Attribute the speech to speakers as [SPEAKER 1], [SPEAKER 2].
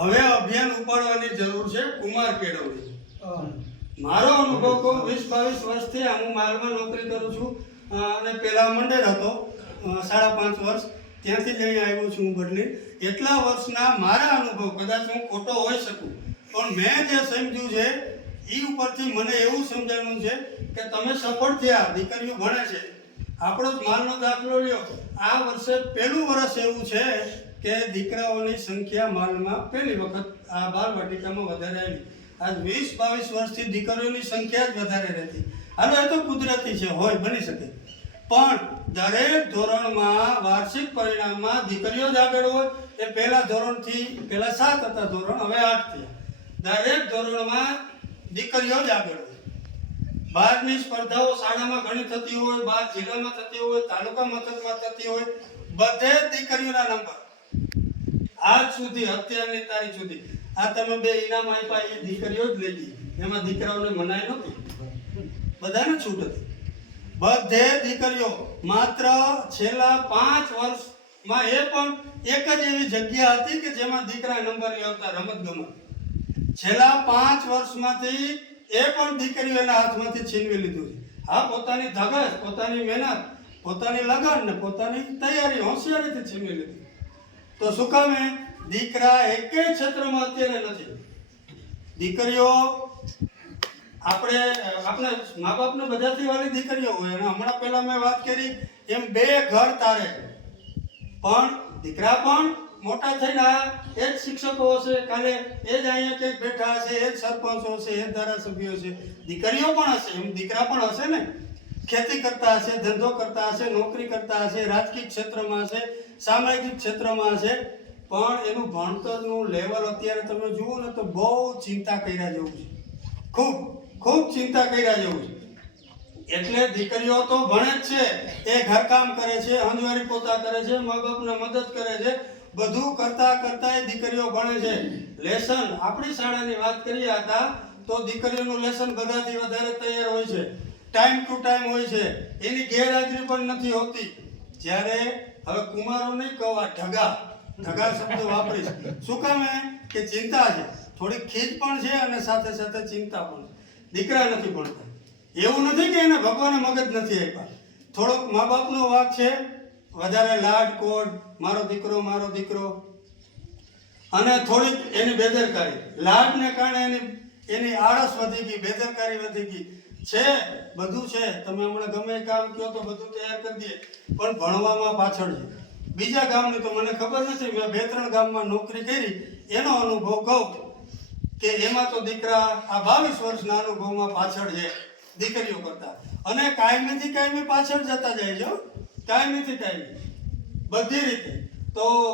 [SPEAKER 1] હવે અભિયાન ઉપાડવાની જરૂર છે કુમાર કેળવણી. મારો અનુભવ કહું વીસ બાવીસ વર્ષથી હું માલમાં નોકરી કરું છું અને પહેલાં મંડેર હતો સાડા પાંચ વર્ષ. ત્યાંથી જ અહીં આવ્યો છું હું બદલી એટલા વર્ષના મારા અનુભવ કદાચ હું ખોટો હોઈ શકું. પણ મેં જે સમજ્યું છે એ ઉપરથી મને એવું સમજાવ્યું છે કે તમે સફળ થયા દીકરીઓ ભણે છે. આપણો જ માલનો દાખલો લ્યો. આ વર્ષે પહેલું વર્ષ એવું છે કે દીકરાઓની સંખ્યા માલમાં પહેલી વખત આ બાળ વાટિકામાં વધારે આવી. આજ વીસ બાવીસ વર્ષથી દીકરીઓની સંખ્યા જ વધારે રહેતી. હાલો, એ તો કુદરતી છે, હોય, બની શકે. પણ દરેક ધોરણમાં વાર્ષિક પરિણામમાં દીકરીઓ જ આગળ હોય. એ પહેલા ધોરણથી, પહેલા સાત હતા ધોરણ, હવે આઠ થયા. દરેક ધોરણમાં દીકરીઓ જ આગળ હોય. બહારની સ્પર્ધાઓ શાળામાં ઘણી થતી હોય બહાર જિલ્લામાં થતી હોય, તાલુકા મથકમાં થતી હોય. બધે જ દીકરીઓના નંબર. આજ સુધી, અત્યારની તારીખ સુધી, આ તમે બે ઇનામ આપ્યા, એ દીકરીઓ જ લેતી એમાં દીકરાઓને મનાય નહોતી. બધાને છૂટ હતી. બધે દીકરીઓ, માત્ર છેલ્લા પાંચ વર્ષમાં એ પણ એક જ એવી જગ્યા હતી કે જેમાં દીકરા નંબર લેવતા રમત ગમત છેલ્લા પાંચ વર્ષમાંથી એ પણ દીકરીઓ એના હાથમાંથી છીનવી લીધું હા, પોતાની ધગશ પોતાની મહેનત, પોતાની લગન ને પોતાની તૈયારી હોશિયારીથી છીનવી લીધી. તો શું કામે દીકરા એકેય ક્ષેત્રમાં અત્યારે નથી. દીકરીઓ, આપણે આપણે મા બાપને બધાથી વાલી દીકરીઓ હોય. અને હમણાં પહેલા મેં વાત કરી, એમ બે ઘર તારે. પણ દીકરા પણ મોટા થઈને આ એ જ શિક્ષકો હશે. કાલે એ જ અહીંયા કંઈક બેઠા હશે, એ જ સરપંચો હશે, એ જ ધારાસભ્યો હશે. દીકરીઓ પણ હશે. એમ દીકરા પણ હશે ને? ખેતી કરતા હશે, ધંધો કરતા હશે, નોકરી કરતા હશે, રાજકીય ક્ષેત્રમાં હશે, સામાજિક ક્ષેત્રમાં હશે, પણ એનું ભણતરનું લેવલ અત્યારે તમે જુઓ ને તો બહુ ચિંતા કર્યા જેવું છે. ખૂબ ખૂબ ચિંતા કર્યા જેવું છે. એટલે દીકરીઓ તો ભણે જ છે, એ ઘરકામ કરે છે, હંજવારી પોતા કરે છે, મા બાપને મદદ કરે છે, બધું કરતા કરતા એ દીકરીઓ ભણે છે. લેસન, આપણી શાળાની વાત કરીએ હતા તો દીકરીઓનું લેસન બધાથી વધારે તૈયાર હોય છે. ટાઈમ ટુ ટાઈમ હોય છે. એની ગેરહાજરી પણ નથી હોતી. જ્યારે હવે કુમારો નહીં કહવા ઢગા. ઢગા શબ્દ વાપરીશ. શું કામ? કે ચિંતા છે. થોડી ખીજ પણ છે અને સાથે સાથે ચિંતા પણ છે. દીકરા નથી ભણતા. એવું નથી કે એને ભગવાને મગજ નથી આપ્યા. થોડોક મા બાપનો વાક છે. વધારે લાડ, કોડ, મારો દીકરો મારો દીકરો. અને થોડીક એની બેદરકારી. લાડને કારણે એની એની આળસ વધી ગઈ, બેદરકારી વધી ગઈ. છે, બધું છે. તમે હમણાં ગમે કામ કહો તો બધું તૈયાર કરી દઈએ. પણ ભણવામાં પાછળ છે. બીજા ગામની તો મને ખબર નથી, મેં બે ત્રણ ગામમાં નોકરી કરી. એનો અનુભવ કહું કે એમાં તો દીકરા આ બાવીસ વર્ષના અનુભવમાં પાછળ છે, દીકરીઓ કરતા. અને કાયમીથી કાયમી પાછળ જતા જાય છે. કાયમીથી કાયમી. બધી રીતે. તો